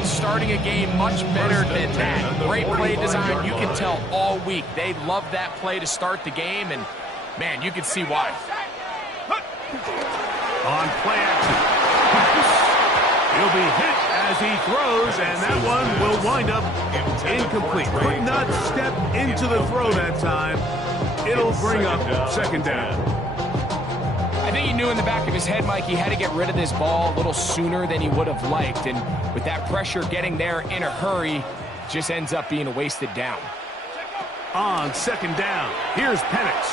been starting a game much better than that. Great play design. You can tell all week they love that play to start the game, and, man, you can see why. On play action. He'll be hit as he throws, and that one will wind up incomplete. Could not step into the throw that time. It'll bring up second down. I think he knew in the back of his head, Mike, he had to get rid of this ball a little sooner than he would have liked. And with that pressure getting there in a hurry, just ends up being a wasted down. On second down, here's Penix.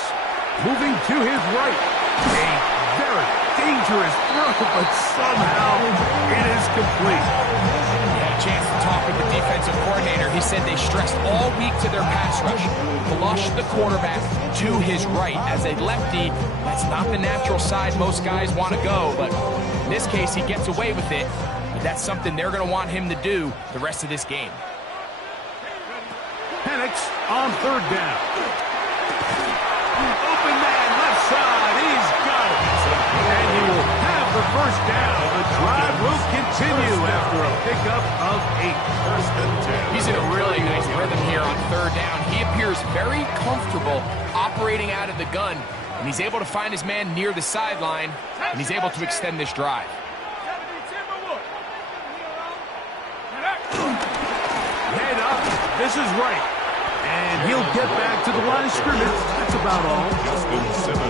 Moving to his right. A very dangerous throw, but somehow it is complete. He had a chance to talk with the defensive coordinator. He said they stressed all week to their pass rush. Flush the quarterback to his right. As a lefty, that's not the natural side most guys want to go, but in this case, he gets away with it. But that's something they're going to want him to do the rest of this game. Penix on third down. Open man, left side, he's got it. And he will have the first down. The drive will continue after a pickup of 8. He's in a really nice rhythm here on third down. He appears very comfortable operating out of the gun, and he's able to find his man near the sideline, and he's able to extend this drive. Head up, this is right. And he'll get back to the line of scrimmage. That's about all.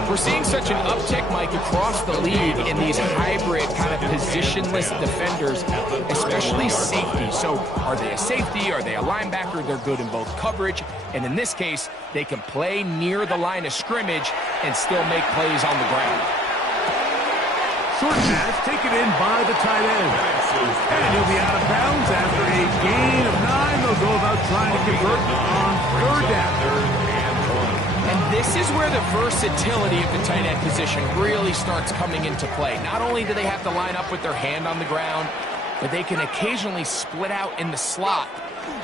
We're seeing such an uptick, Mike, across the league in these hybrid kind of positionless defenders, especially safety. So are they a safety? Are they a linebacker? They're good in both coverage. And in this case, they can play near the line of scrimmage and still make plays on the ground. Short pass taken in by the tight end. And he'll be out of bounds after a gain of 9. They'll go about trying to convert on third down. And this is where the versatility of the tight end position really starts coming into play. Not only do they have to line up with their hand on the ground, but they can occasionally split out in the slot.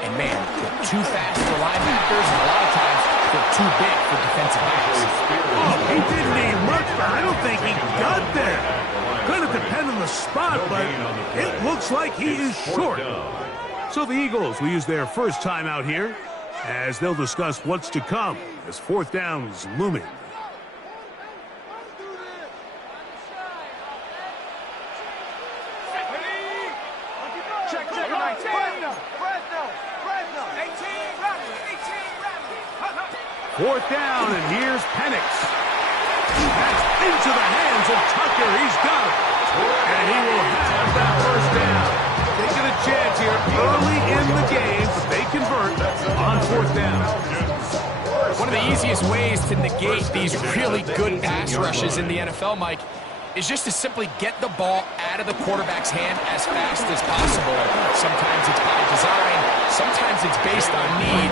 And, man, they're too fast for linebackers, and a lot of times they're too big for defensive backs. Oh, he didn't need much, but I don't think he got there. Going to depend on the spot, but it looks like he is short. So the Eagles will use their first time out here as they'll discuss what's to come as fourth down is looming. Fourth down, and here's Penix. That's into the hands of Tucker. He's got it. And he will have that first down. Taking a chance here early in the game, but they convert on fourth down. One of the easiest ways to negate these really good pass rushes in the NFL, Mike, is just to simply get the ball out of the quarterback's hand as fast as possible. Sometimes it's by design, sometimes it's based on need.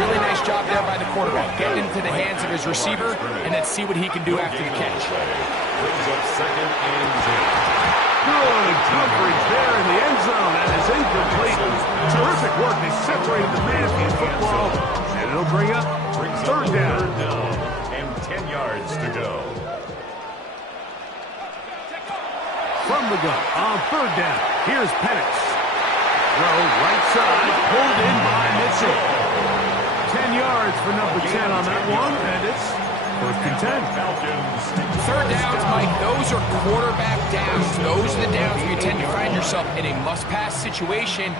Really nice job there by the quarterback, getting into the hands of his receiver, and then see what he can do after the catch. Brings up second and 10. Good coverage there in the end zone, and it's incomplete. Terrific work. They separated the man from the football, and it'll bring up third down. And 10 yards to go. From the gun on third down, here's Penix. Throw right side, pulled in by Mitchell. 10 yards for number 10 on that one, and it's first and 10. Third downs, Mike, those are quarterback downs. Those are the downs where you tend to find yourself in a must-pass situation,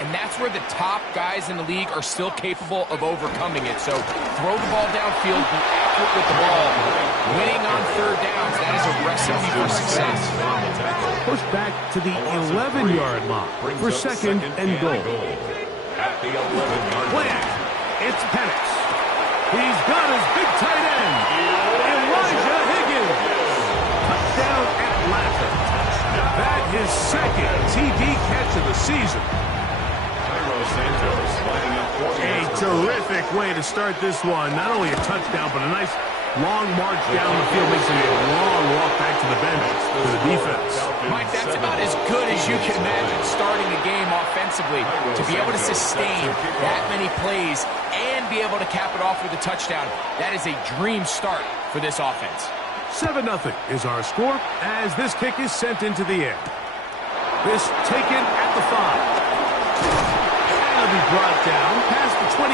and that's where the top guys in the league are still capable of overcoming it. So throw the ball downfield, be accurate with the ball. Winning on third downs, that is a recipe for success. Push back to the 11-yard line for second and goal. At the 11-yard Plant. It's Penix. He's got his big tight end, Elijah Higgins. Touchdown Atlanta. That is second TD catch of the season. A terrific way to start this one. Not only a touchdown, but a nice long march down the field. Makes it a long walk back to the bench for the defense. Mike, that's about as good as you can imagine starting a game offensively. To be able to sustain that many plays and be able to cap it off with a touchdown, that is a dream start for this offense. 7-0 is our score as this kick is sent into the air. This taken at the 5. be brought down past the 25.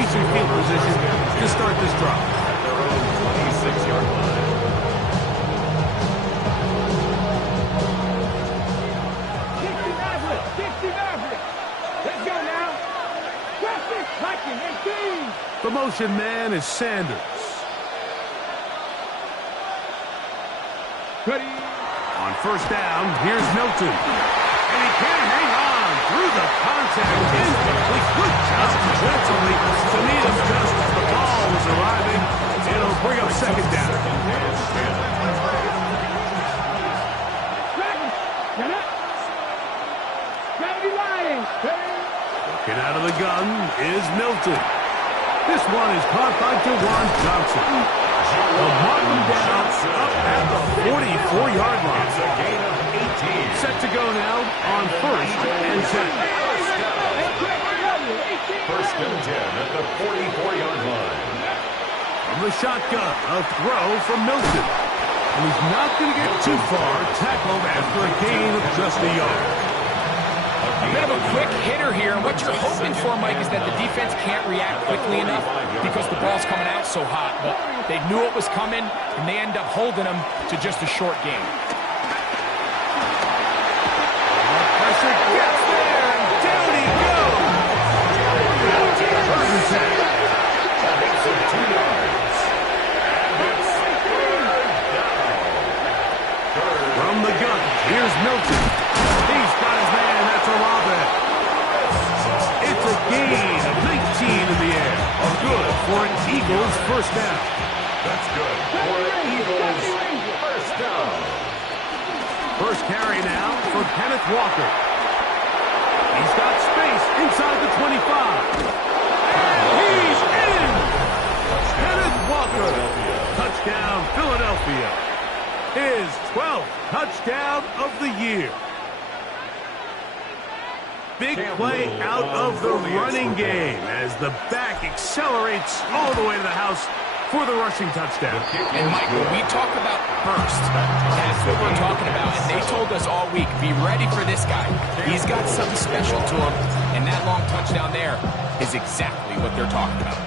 Decent field position to start this drive. At their own 26-yard line. Let's go now. The motion man is Sanders. Ready. On first down, here's Milton. And he can't hang on through the contact. Incomplete. Good job defensively to meet him just as the ball was arriving. It'll bring up second down. Looking out of the gun is Milton. This one is caught by Jawan Johnson. They'll mark him down up at the 44-yard line. It's a gain of 18. Set to go now on first and 10. First and 10 at the 44-yard line. From the shotgun, a throw from Milton. And he's not going to get too far, tackled after a gain of just a yard. A bit of a quick hitter here, and what you're hoping for, Mike, is that the defense can't react quickly enough because the ball's coming out so hot. But they knew it was coming, and they end up holding them to just a short game. Pressure gets there, and down he goes. First and 10. It's a 2 yards. And it's third down. From the gun, here's Milton. He's got his man. That's Olave. It's a gain of 19 in the air. Good for an Eagles first down. That's good for an Eagles first down. First carry now for Kenneth Walker. He's got space inside the 25. He's in! Kenneth Walker. Touchdown, Philadelphia. His 12th touchdown of the year. Big play out of the running game as the back accelerates all the way to the house for the rushing touchdown. And, Mike, when we talk about burst, that's what we're talking about. And they told us all week, be ready for this guy. He's got something special to him, and that long touchdown there is exactly what they're talking about.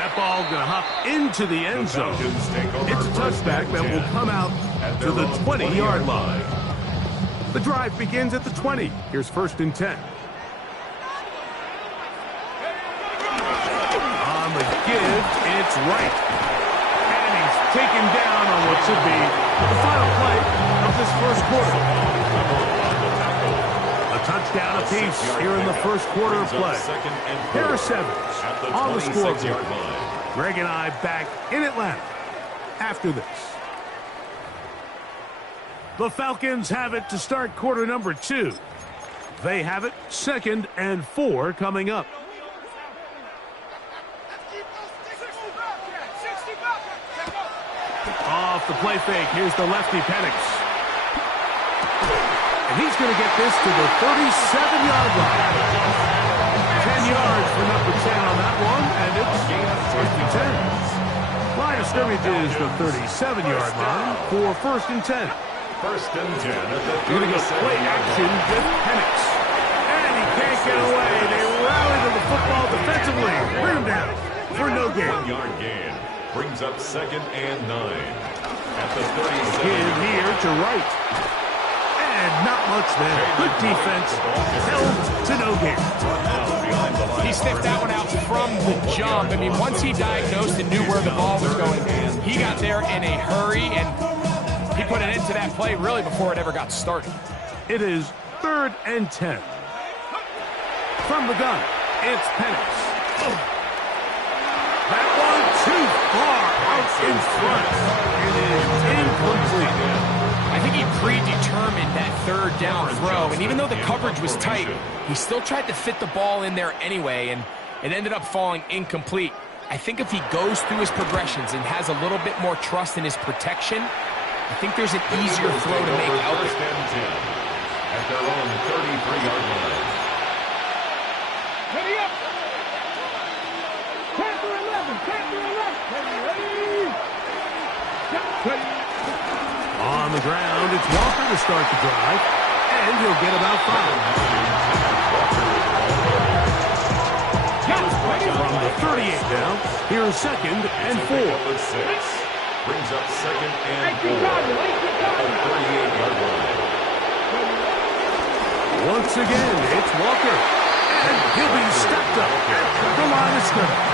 That ball going to hop into the end zone. It's a touchback that will come out to the 20-yard line. The drive begins at the 20. Here's first and 10. On the give, it's right. And he's taken down on what should be the final play of this first quarter. A touchdown apiece here in the first quarter of play. Harris Evans on the scoreboard. Greg and I back in Atlanta after this. The Falcons have it to start quarter number 2. They have it 2nd and 4 coming up. Off the play fake, here's the lefty Penix. And he's going to get this to the 37-yard line. 10 yards for number 10 on that one, and it's first and 10. Line of scrimmage is the 37-yard line for first and 10. First and 10 at the 37-yard line. You're going to go play action with Penix. And he can't get away. They rally to the football defensively. Bring him down for no gain. 1-yard gain brings up second and 9 at the 37. Give here to Wright. And not much there. Good defense. Held to no gain. He sniffed that one out from the jump. I mean, once he diagnosed and knew where the ball was going, he got there in a hurry, and he put an end to that play really before it ever got started. It is 3rd and 10. From the gun, it's Penix. That one too far out in front. It is incomplete. I think he predetermined that 3rd down throw, and even though the coverage was tight, he still tried to fit the ball in there anyway, and it ended up falling incomplete. I think if he goes through his progressions and has a little bit more trust in his protection, I think there's an easier throw to make out First and 10 at their own 33-yard line. Ready up. 10 for 11. 10 for 11. Ready. On the ground, it's Walker to start the drive. and he'll get about 5. From the 38 now, here's 2nd and 4. Number 6 brings up 2nd and 4 at the 38-yard line. Once again, it's Walker. And he'll be stepped up at the line of scrimmage.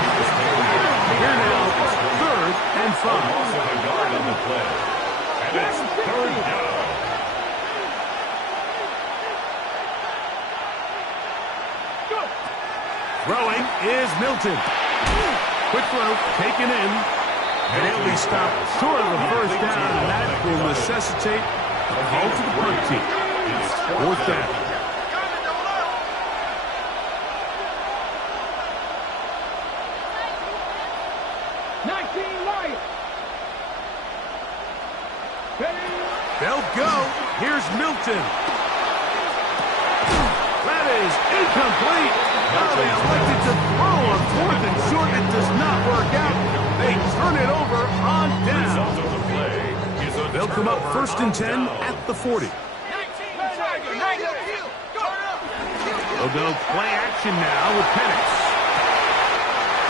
Here now, 3rd and 5. Also a yard on the play. And it's 3rd down. Throwing is Milton. Quick throw, taken in. And he'll be stopped short of the first down, and that will necessitate a call to the punt team. 4th down. They'll go. Here's Milton. That is incomplete. Now they elected to throw on 4th and short. It does not work out. They turn it over on down. Result of the play is a They'll come up 1st and 10 at the 40. They'll go play action now with Penix.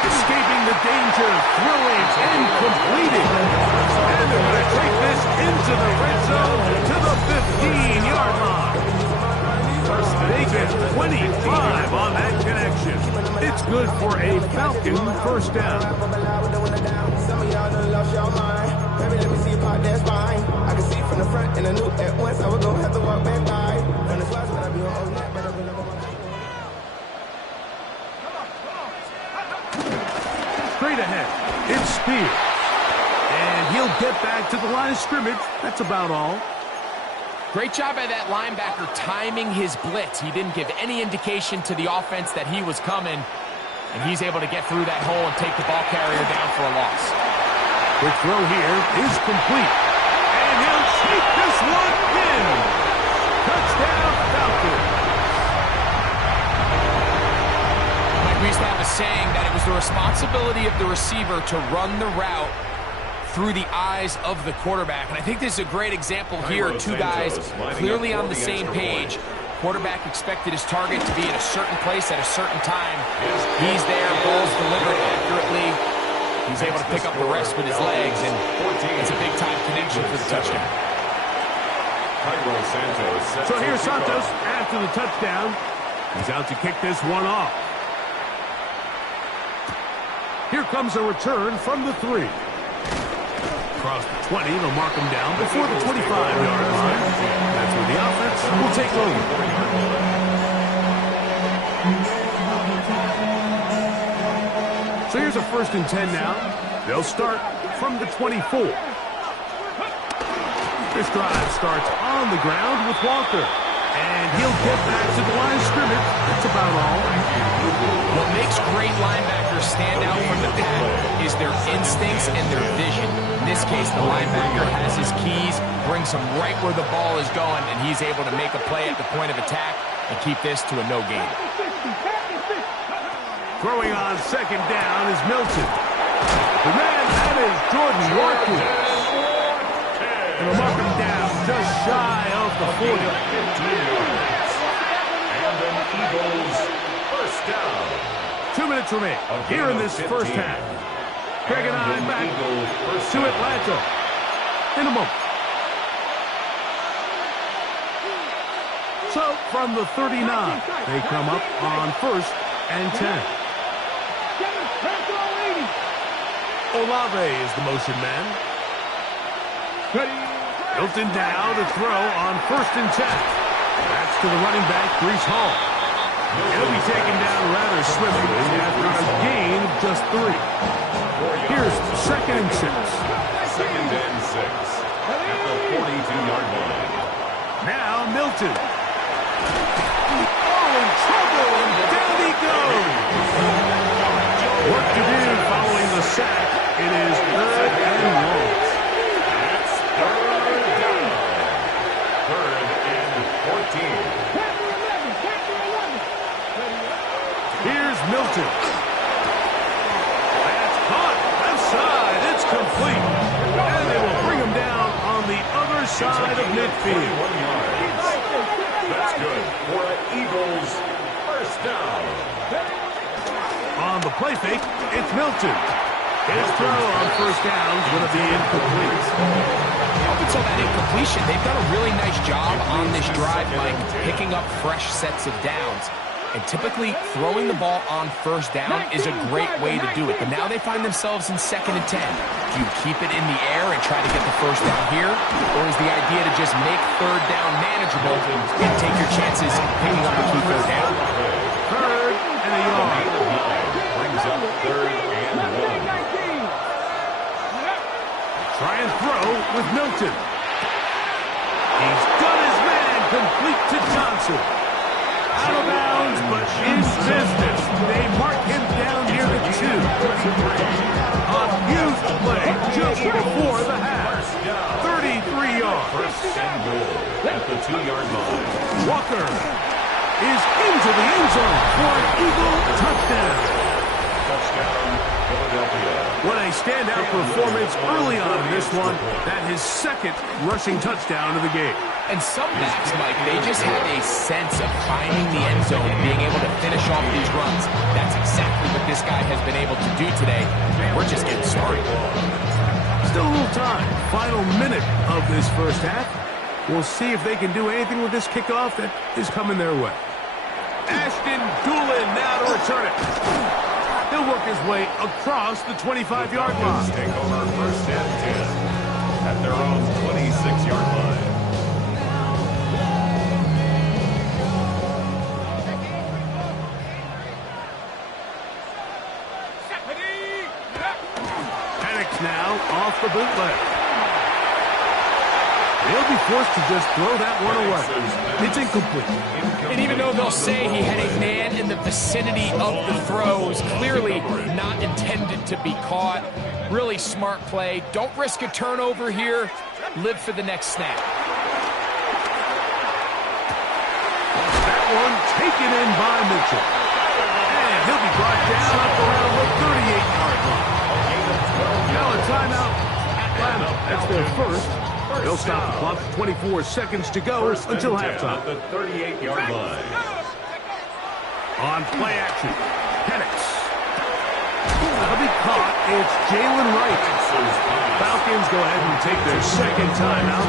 Escaping the danger, throwing and completing. And they're going to take this into the red zone to the 15-yard line. They get 25 on that connection. It's good for a Falcon first down. Some of y'all done lost your mind. Baby, let me see you pop that spine. I can see from the front and the new at once. I was gonna have to walk back by. From the slides, but I be on old neck, but I be number 1. Straight ahead, it's Spears. And he'll get back to the line of scrimmage. That's about all. Great job by that linebacker timing his blitz. He didn't give any indication to the offense that he was coming, and he's able to get through that hole and take the ball carrier down for a loss. Quick throw here is complete. And he'll take this one in. Touchdown, Falcons. Like we used to have a saying that it was the responsibility of the receiver to run the route through the eyes of the quarterback. And I think this is a great example here. Two guys clearly on the same page. Quarterback expected his target to be in a certain place at a certain time. He's there, ball's delivered accurately. He's able to pick up the rest with his legs, and it's a big-time connection for the touchdown. So here's Santos after the touchdown. He's out to kick this one off. Here comes a return from the 3. Across the 20, they'll mark him down before the 25-yard line. That's where the offense will take over. So here's a 1st and 10 now. They'll start from the 24. This drive starts on the ground with Walker. And he'll get back to the line of scrimmage. That's about all. What makes great linebackers stand out from the pack is their instincts and their vision. In this case, the linebacker has his keys, brings him right where the ball is going, and he's able to make a play at the point of attack and keep this to a no gain. Throwing on 2nd down is Milton. The man, that is Jordan Watkins. And they'll mark him down just shy of the 40. And an Eagles first down. 2 minutes remain here in this first half. Craig and I back to Atlanta in a moment. So from the 39, they come up on 1st and 10. Olave is the motion man. Milton down to throw on 1st and 10. That's to the running back, Breece Hall. He'll be taken down rather swiftly after a gain of just 3. Here's 2nd and 6. 2nd and 6 at the 42-yard line. Now Milton. Oh, in trouble, and down he goes. Work to do following the sack. It is 3rd and long. It's 3rd down. 3rd and 14. Here's Milton. That's caught. Left side. It's complete. And they will bring him down on the other side of midfield. 21 yards. Eagles, first down. On the play fake, it's Milton. His throw on first down is going to be incomplete. Up until that incompletion, they've done a really nice job on this drive, Mike, picking up fresh sets of downs. And typically, throwing the ball on first down is a great way to do it. But now they find themselves in 2nd and 10. Do you keep it in the air and try to get the first down here? Or is the idea to just make 3rd down manageable and take your chances picking up a key 3rd down? 3rd and a yard. Brings up 3rd and 1. Try and throw with Milton. He's done his man, complete to Johnson. Out of bounds, but in business. They mark him down near the 2. A huge play just before the half. 33 yards. First and goal at the 2-yard line. Walker is into the end zone for an Eagle touchdown. Touchdown, Philadelphia. What a standout performance early on in this one. That his 2nd rushing touchdown of the game. And some backs, Mike, they just have a sense of finding the end zone and being able to finish off these runs. That's exactly what this guy has been able to do today. And we're just getting started. Still a little time. Final minute of this first half. We'll see if they can do anything with this kickoff that is coming their way. Ashton Doolin now to return it. He'll work his way across the 25-yard line. Take over 1st and 10 at their own 26-yard line. Now off the bootleg. They'll be forced to just throw that one away. It's incomplete. And even though they'll say he had a man in the vicinity of the throws, clearly not intended to be caught. Really smart play. Don't risk a turnover here. Live for the next snap. That one taken in by Mitchell. And he'll be brought down up around the 38-yard line. Now a timeout. Atlanta. That's their first. They'll stop the clock. 24 seconds to go until halftime. At the 38-yard line. On play action. Penix. That'll be caught. It's Jalen Wright. Falcons go ahead and take their 2nd timeout.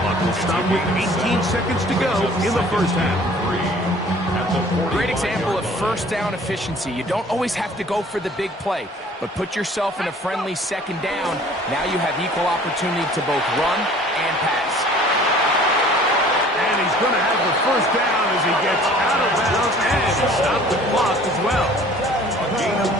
Clock will stop with 18 seconds to go in the first half. Great example of first down efficiency. You don't always have to go for the big play, but put yourself in a friendly 2nd down. Now you have equal opportunity to both run and pass. And he's going to have the first down as he gets out of bounds and stop the clock as well.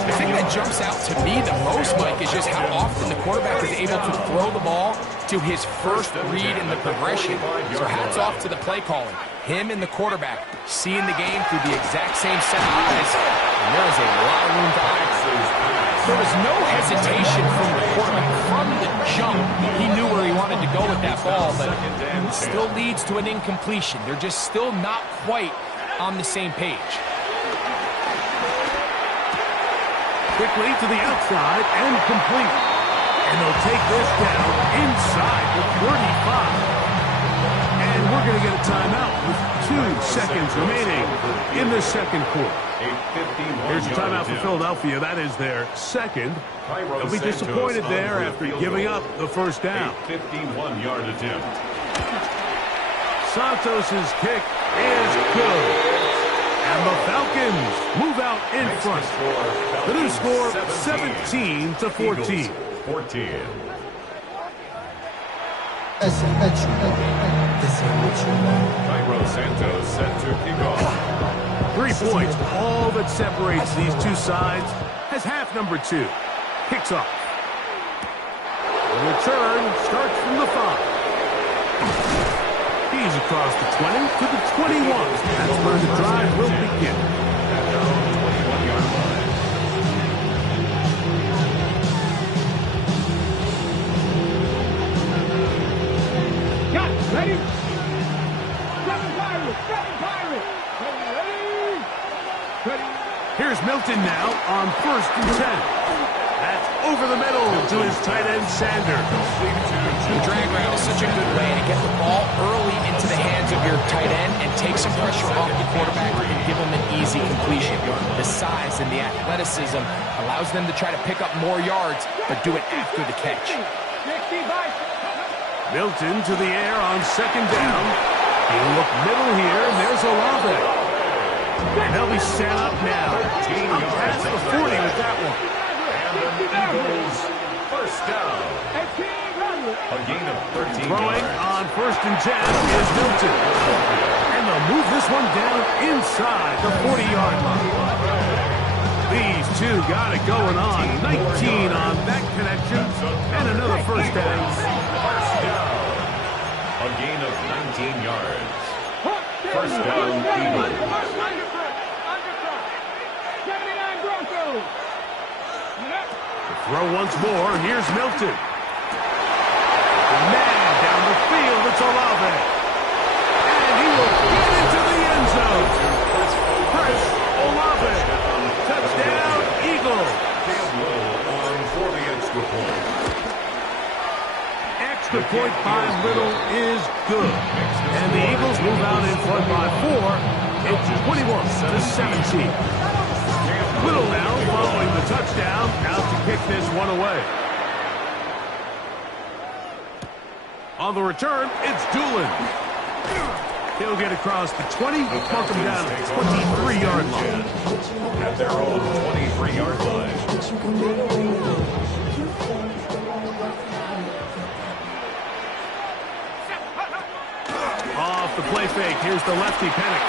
The thing that jumps out to me the most, Mike, is just how often the quarterback is able to throw the ball to his first read in the progression. So hats off to the play calling. Him and the quarterback seeing the game through the exact same set of eyes, and there is a lot of room to eyeball. There was no hesitation from the quarterback. From the jump, he knew where he wanted to go with that ball, but it still leads to an incompletion. They're just still not quite on the same page. Quickly to the outside and complete. And they'll take this down inside the 35. And we're going to get a timeout with 2 seconds remaining in the 2nd quarter. Here's a timeout for Philadelphia. That is their 2nd. They'll be disappointed there after giving up the first down. 51-yard attempt. Santos' kick is good. And the Falcons move out in front. The new score, 17-14. 14. Cairo Santos set to kick off. 3 points, all that separates these two sides, as half number 2 kicks off. The return starts from the 5. He's across the 20 to the 21. That's where the drive will begin. At their own 21-yard line. Got it. Ready? Seven Pirates. Ready? Here's Milton now on 1st and 10. That's over the middle to his tight end, Sanders. The drag route is such a good way to get the ball early into the hands of your tight end and take some pressure off the quarterback easy completion. The size and the athleticism allows them to try to pick up more yards, but do it after the catch. Milton to the air on second down. He'll look middle here, and there's Olave. And they'll be set up now. Up past the 40 with that one. And the Eagles, first down. A gain of 13 Throwing yards. on first and 10 is Milton. And they'll move this one down inside the 40-yard line. These two got it going on. 19 on that connection, and another first down. First down. A gain of 19 yards. First down, Eagles. 79 Broncos. Throw once more. Here's Milton. Man down the field. It's Olave. And he will get into the end zone. Chris Olave. Touchdown, Eagles. On for the extra point. Extra point by Little is good. And the Eagles move out in front by 4. It's 21-17. Little now following the touchdown. Out to kick this one away. On the return, it's Doolin. He'll get across the 20, mark him down at the 23-yard line. At their own 23-yard line. Off the play fake, here's the lefty Penix.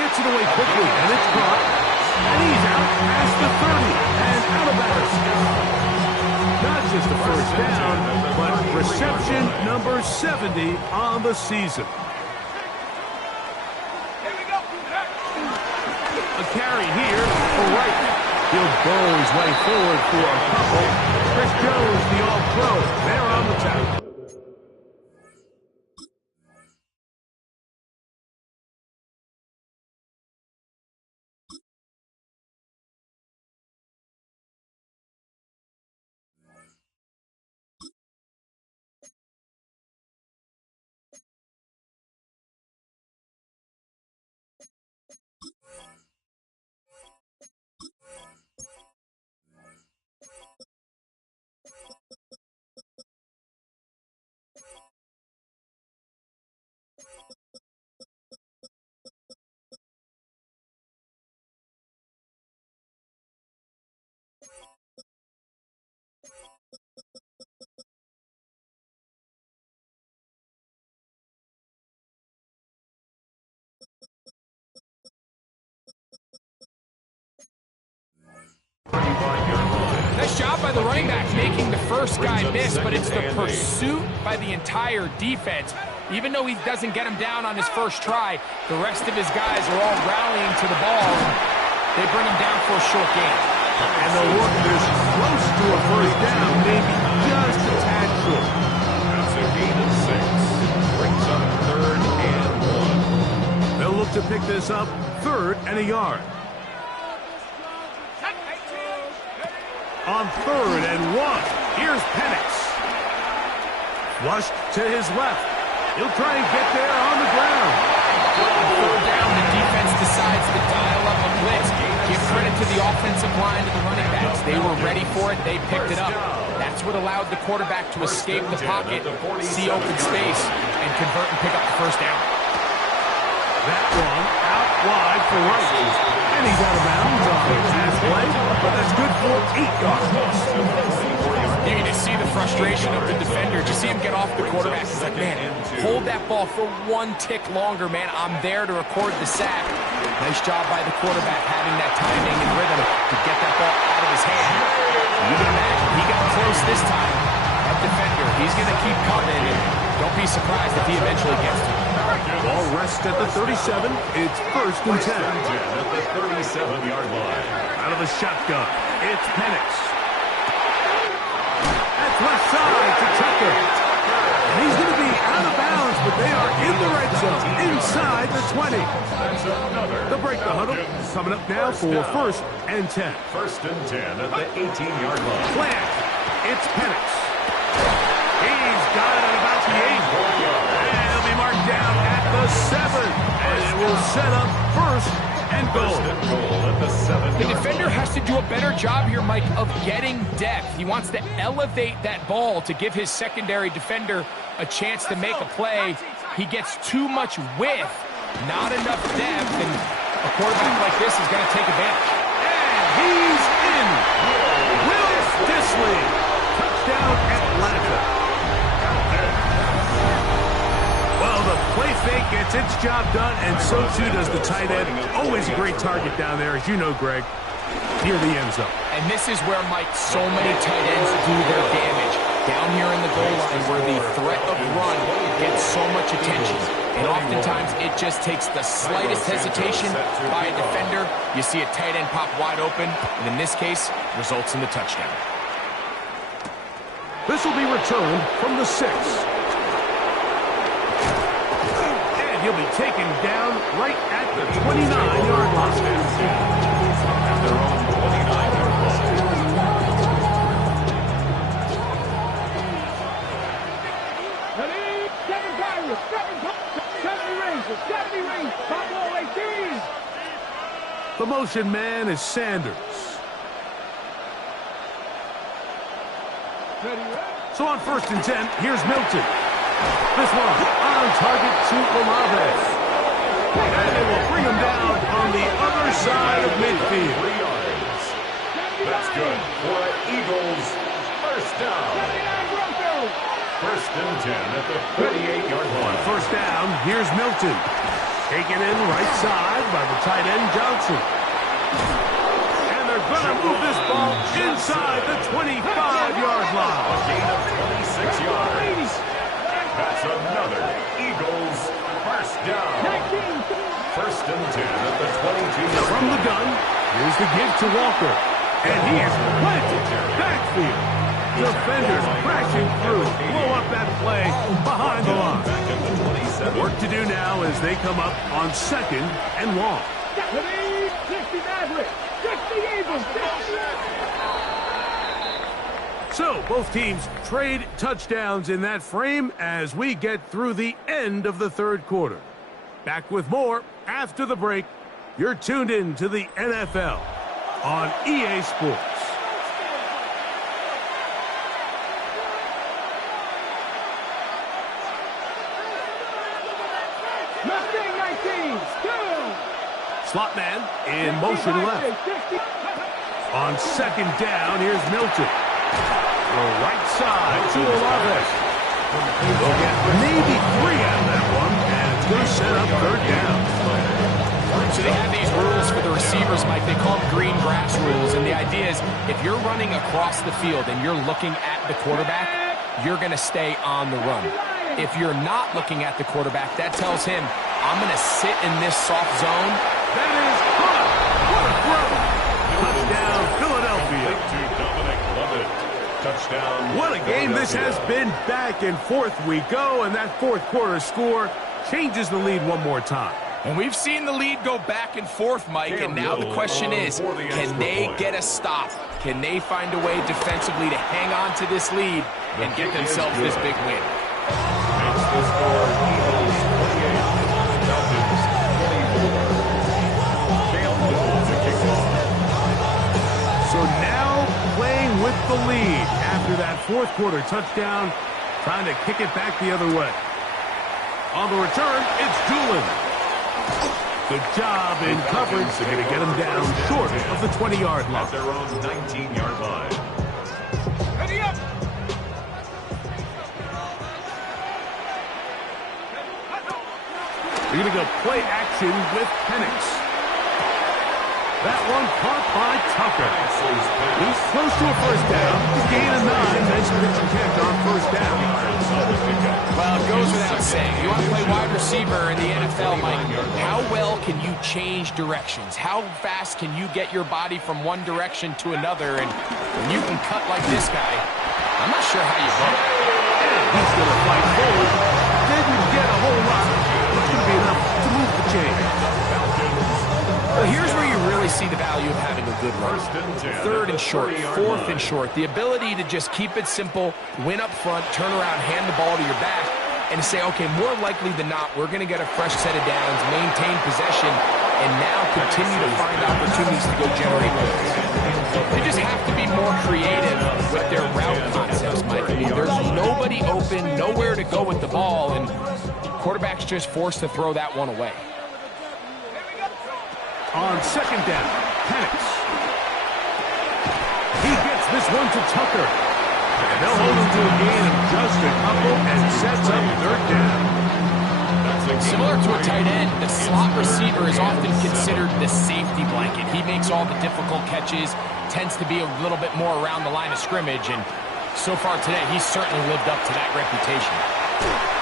Gets it away quickly, and it's caught. And he's out past the 30, and out of bounds. Not just a first down, but reception number 70 on the season. A carry here for Wright. He'll bowl his way forward for a couple. Chris Jones, the All-Pro, there on the tackle. Nice job by the running back making the first guy miss, but it's the pursuit by the entire defense. Even though he doesn't get him down on his first try, the rest of his guys are all rallying to the ball. They bring him down for a short gain. And they'll work this close to a first down, maybe just a tad short. That's a gain of 6. Brings up 3rd and 1. They'll look to pick this up 3rd and a yard. On 3rd and 1, here's Penix. Flushed to his left. He'll try and get there on the ground. On 3rd down, the defense decides to dial up a blitz. Give credit to the offensive line and the running backs. They were ready for it. They picked it up. That's what allowed the quarterback to escape the pocket, see open space, and convert and pick up the first down. That one out wide for Wright. And he's out of bounds on the pass play, but that's good for 8 yards. You can just see the frustration of the defender. Just see him get off the quarterback. He's like, man, hold that ball for 1 tick longer, man. I'm there to record the sack. Nice job by the quarterback having that timing and rhythm to get that ball out of his hand. You can imagine he got close this time. That defender, he's going to keep coming, and don't be surprised if he eventually gets to it. Ball rests at the 37. It's 1st and 10. At the 37-yard line. Out of the shotgun, it's Penix. That's left side to Tucker. And he's going to be out of bounds, but they are in the red zone, inside the 20. They'll break the huddle. Coming up now for 1st and 10. 1st and 10 at the 18-yard line. Plant. It's Penix. He's got it at about the 8. And he'll be marked down at the 7. And it will set up 1st and goal. First and goal at the 7-yard The defender has to do a better job here, Mike, of getting depth. He wants to elevate that ball to give his secondary defender a chance to make a play. He gets too much width, not enough depth, and a quarterback like this is going to take advantage. And he's in. Will Dissly. Touchdown, Atlanta. Well, the play fake gets its job done, and so too does the tight end. Always a great target down there, as you know, Greg, near the end zone. And this is where, Mike, so many tight ends do their damage. Down here in the goal line where the threat of run gets so much attention. And oftentimes it just takes the slightest hesitation by a defender. You see a tight end pop wide open, and in this case, results in the touchdown. This will be returned from the 6. And he'll be taken down right at the 29-yard line. at their own 29-yard line. Ready? 7 Pirates, 70 Rangers, 70 Rangers, top always series. The motion man is Sanders. So on 1st and 10, here's Milton. This one on target to Olave. And they will bring him down on the other side of midfield. 3 yards. That's good for Eagles. First down. 79 Broncos. First and 10 at the 38-yard line. First down, here's Milton. Taken in right side by the tight end Johnson. And they're going to move this ball inside the 25-yard line. A gain of 26 yards. That's another Eagles first down. First and 10 at the 22-yard From the gun, here's the give to Walker. And he is planted backfield. Defenders crashing through. Blow up that play behind the line. back at the 27. Work to do now as they come up on 2nd and long. 60 Mavericks, 60 Eagles, 60. So both teams trade touchdowns in that frame as we get through the end of the 3rd quarter. Back with more after the break. You're tuned in to the NFL on EA Sports. Mustang 19, 2. Slot man in motion left. On 2nd down, here's Milton. The right side to Olave. They'll get maybe 3 out of that one, and it's going to set up 3rd down. So they have these rules for the receivers, Mike. They call them green grass rules. And the idea is if you're running across the field and you're looking at the quarterback, you're going to stay on the run. If you're not looking at the quarterback, that tells him, I'm going to sit in this soft zone. That is caught. What a throw. Touchdown, Philadelphia. To Dominic Lovett. Touchdown. What a game this has been. Back and forth we go, and that 4th quarter score changes the lead one more time. And we've seen the lead go back and forth, Mike, and now the question is, can they get a stop? Can they find a way defensively to hang on to this lead and get themselves this big win? Makes the score Eagles 28, Falcons 24. Cam Newton to kick off. So now playing with the lead after that 4th quarter touchdown, trying to kick it back the other way. On the return, it's Doolin. Good job in coverage. They're going to get him down short of the 20-yard line. At their own 19-yard line. Ready up. They're going to go play action with Penix. That one caught by Tucker. He's close to a first down. Gain of 9. Nice pitch and catch on first down. Well, it goes without saying. You want to play wide receiver in the NFL, Mike, how well can you change directions? How fast can you get your body from one direction to another? And when you can cut like this guy, I'm not sure how you run it. He's going to fight forward. Didn't get a whole lot. It's going to be enough to move the chain. Well, here's where you really see the value of having a good run. 3rd and short, 4th and short. The ability to just keep it simple, win up front, turn around, hand the ball to your back, and say, okay, more likely than not, we're going to get a fresh set of downs, maintain possession, and now continue to find opportunities to go generate points. They just have to be more creative with their route concepts, Mike. I mean, there's nobody open, nowhere to go with the ball, and quarterback's just forced to throw that one away. On second down, Penix. He gets this one to Tucker. And they'll hold him to a gain of just a couple and sets up third down. Similar to a tight end, the slot receiver is often considered the safety blanket. He makes all the difficult catches, tends to be a little bit more around the line of scrimmage, and so far today, he's certainly lived up to that reputation.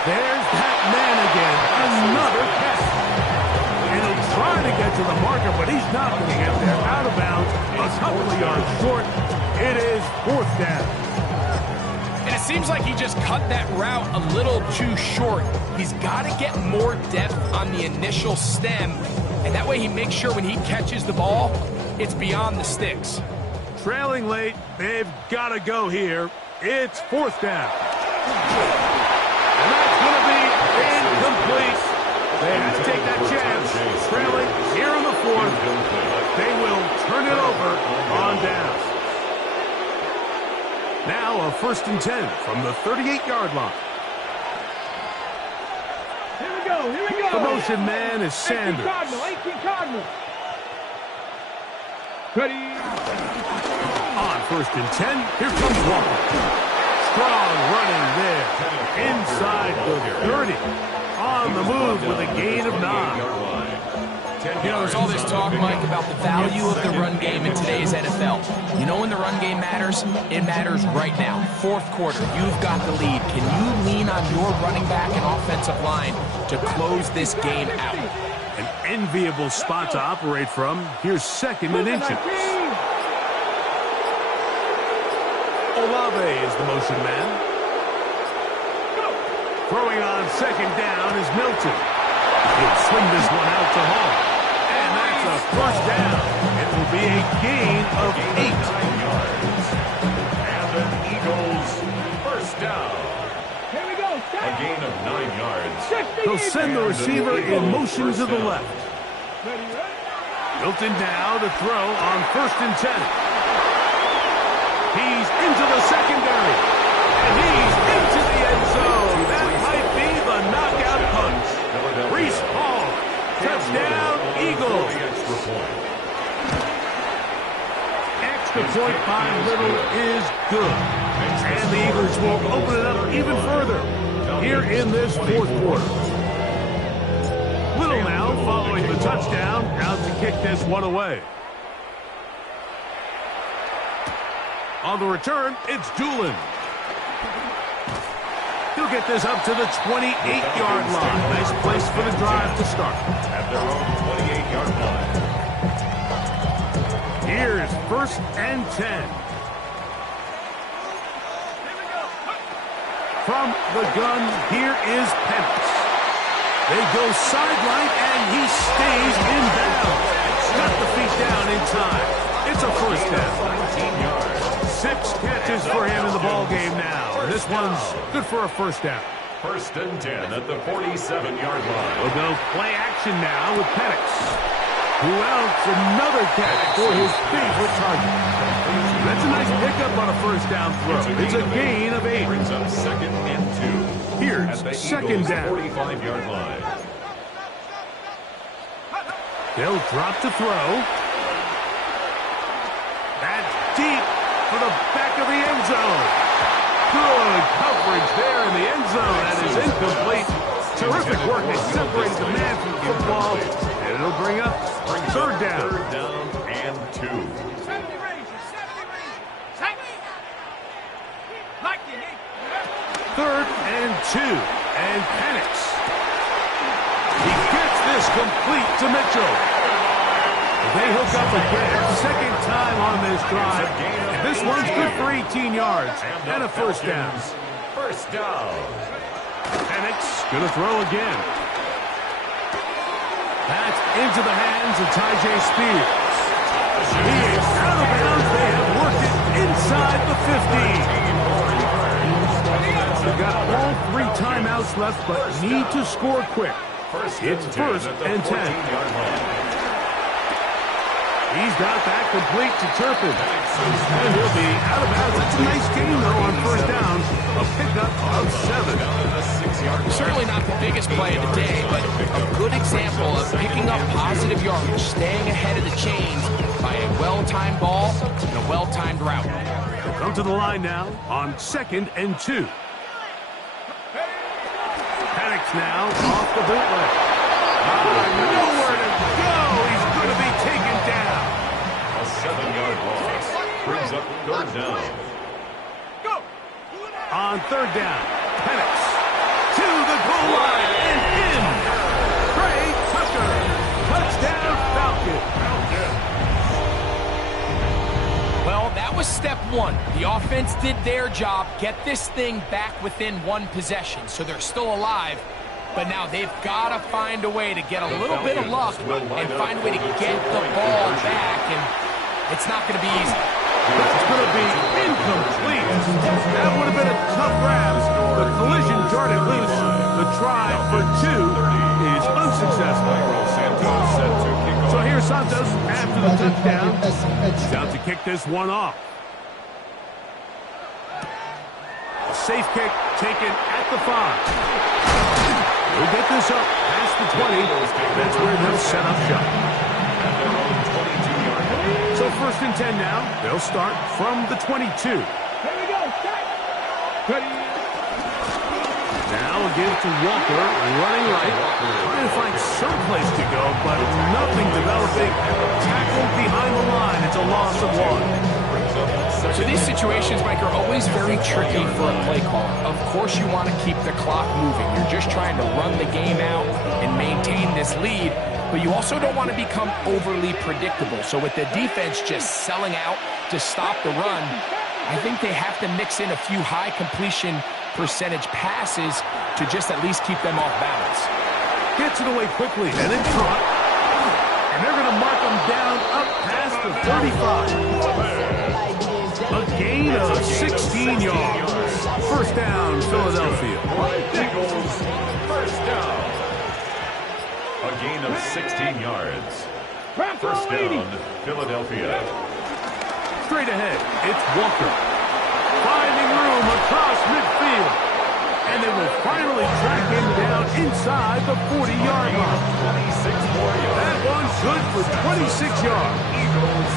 There's that man again, another catch. And he'll try to get to the marker, but he's not going to get there. Out of bounds, a couple of yards short. It is fourth down. And it seems like he just cut that route a little too short. He's got to get more depth on the initial stem, and that way he makes sure when he catches the ball, it's beyond the sticks. Trailing late, they've got to go here. It's fourth down. And that's going to be incomplete. They had to take that chance. Trailing here in the fourth. They will turn it over on down. Now a 1st and 10 from the 38-yard line. Here we go, here we go. The motion man is Sanders. 18 Cardinals. Ready. On 1st and 10, here comes Walker. Strong running there. Inside the 30. On the move with a gain of 9. You know, there's all this talk, Mike, about the value of the run game in today's NFL. You know when the run game matters? It matters right now. Fourth quarter, you've got the lead. Can you lean on your running back and offensive line to close this game out? An enviable spot to operate from. Here's 2nd and inches. Olave is the motion man. Throwing on 2nd down is Milton. He'll swing this one out to home. And that's a first down. It will be a gain of 8. And the Eagles first down. Here we go. A gain of 9 yards. They'll send the receiver in motion to the left. Milton now to throw on 1st and 10. He's into the secondary. And he's into the end zone. That might be the knockout punch. Breece Hall. Touchdown, Eagles. Extra point by Little is good. And the Eagles will open it up even further here in this fourth quarter. Little now following the touchdown, out to kick this one away. On the return, it's Doolin. He'll get this up to the 28-yard line. Nice place for the drive to start. At their own 28-yard line. Here's 1st and 10. From the gun, here is Penix. They go sideline, and he stays in bounds. Got the feet down in time. It's a first down. 19 yards. 6 catches for him in the ball game now. And this one's good for a first down. 1st and 10 at the 47-yard line. We'll go play action now with Penix. Who else? Another catch for his favorite target. That's a nice pickup on a first down throw. It's a gain of 8. Brings up 2nd and 2. Here's at the 2nd down. 45-yard line. They'll drop to throw. That's deep for the back of the end zone. Good coverage there in the end zone. That is incomplete. Terrific work at separating the man from football. And it'll bring up third down. 3rd down and 2. 70 ranges. 3rd and 2. And Penix. He gets this complete to Mitchell. They hook up again. 2nd time on this drive. And this one's good for 18 yards and a first down. First down. Penix gonna throw again. That's into the hands of Tyjae Spears. He is out of bounds. They have worked it inside the 15. They've got all 3 timeouts left, but need to score quick. It's 1st and 10. He's got that complete to Turpin. And he'll be out of bounds. That's a nice gain, though, on first down. A pickup of 7. Certainly not the biggest play of the day, but a good example of picking up positive yardage, staying ahead of the chains by a well-timed ball and a well-timed route. Come to the line now on 2nd and 2. Penix now off the bootleg. Nowhere to go. He's going to be taken down. A 7-yard loss brings up 3rd down. On 3rd down, Penix to the goal line and in. Trey Tucker, touchdown Falcon. Well, that was step one. The offense did their job, get this thing back within one possession, so they're still alive. But now they've got to find a way to get a little bit of luck and find a way to get the ball back, and it's not going to be easy. That's going to be incomplete. That would have been a tough grab. The collision darted loose. The try for 2 is unsuccessful. So here's Santos after the touchdown. He's out to kick this one off. A safe kick taken at the 5. We'll get this up past the 20. That's where they'll set up shop. So 1st and 10 now. They'll start from the 22. Here we go. Ready. Now a give to Walker, running right. Trying to find some place to go, but nothing developing. Tackled behind the line. It's a loss of 1. So these situations, Mike, are always very tricky for a play caller. Of course you want to keep the clock moving. You're just trying to run the game out and maintain this lead, but you also don't want to become overly predictable. So with the defense just selling out to stop the run, I think they have to mix in a few high completion percentage passes to just at least keep them off balance. Gets it away quickly and in front. And they're going to mark them down up past the 35. A gain of 16 yards. 1st down, Philadelphia. Eagles, 1st down. A gain of 16 yards. 1st down, Philadelphia. Straight ahead, it's Walker. Finding room across midfield. And they will finally track him down inside the 40-yard line. 26 more yards. That one's good for 26 yards. Eagles,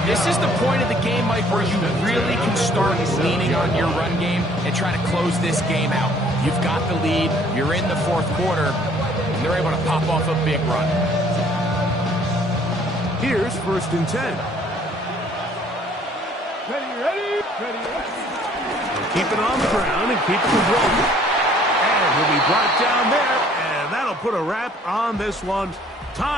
And this is the point of the game, Mike, where you really can start leaning on your run game and try to close this game out. You've got the lead, you're in the 4th quarter, and they're able to pop off a big run. Here's 1st and 10. Ready. Keep it on the ground and keep it rolling. And he'll be brought down there, and that'll put a wrap on this one. Time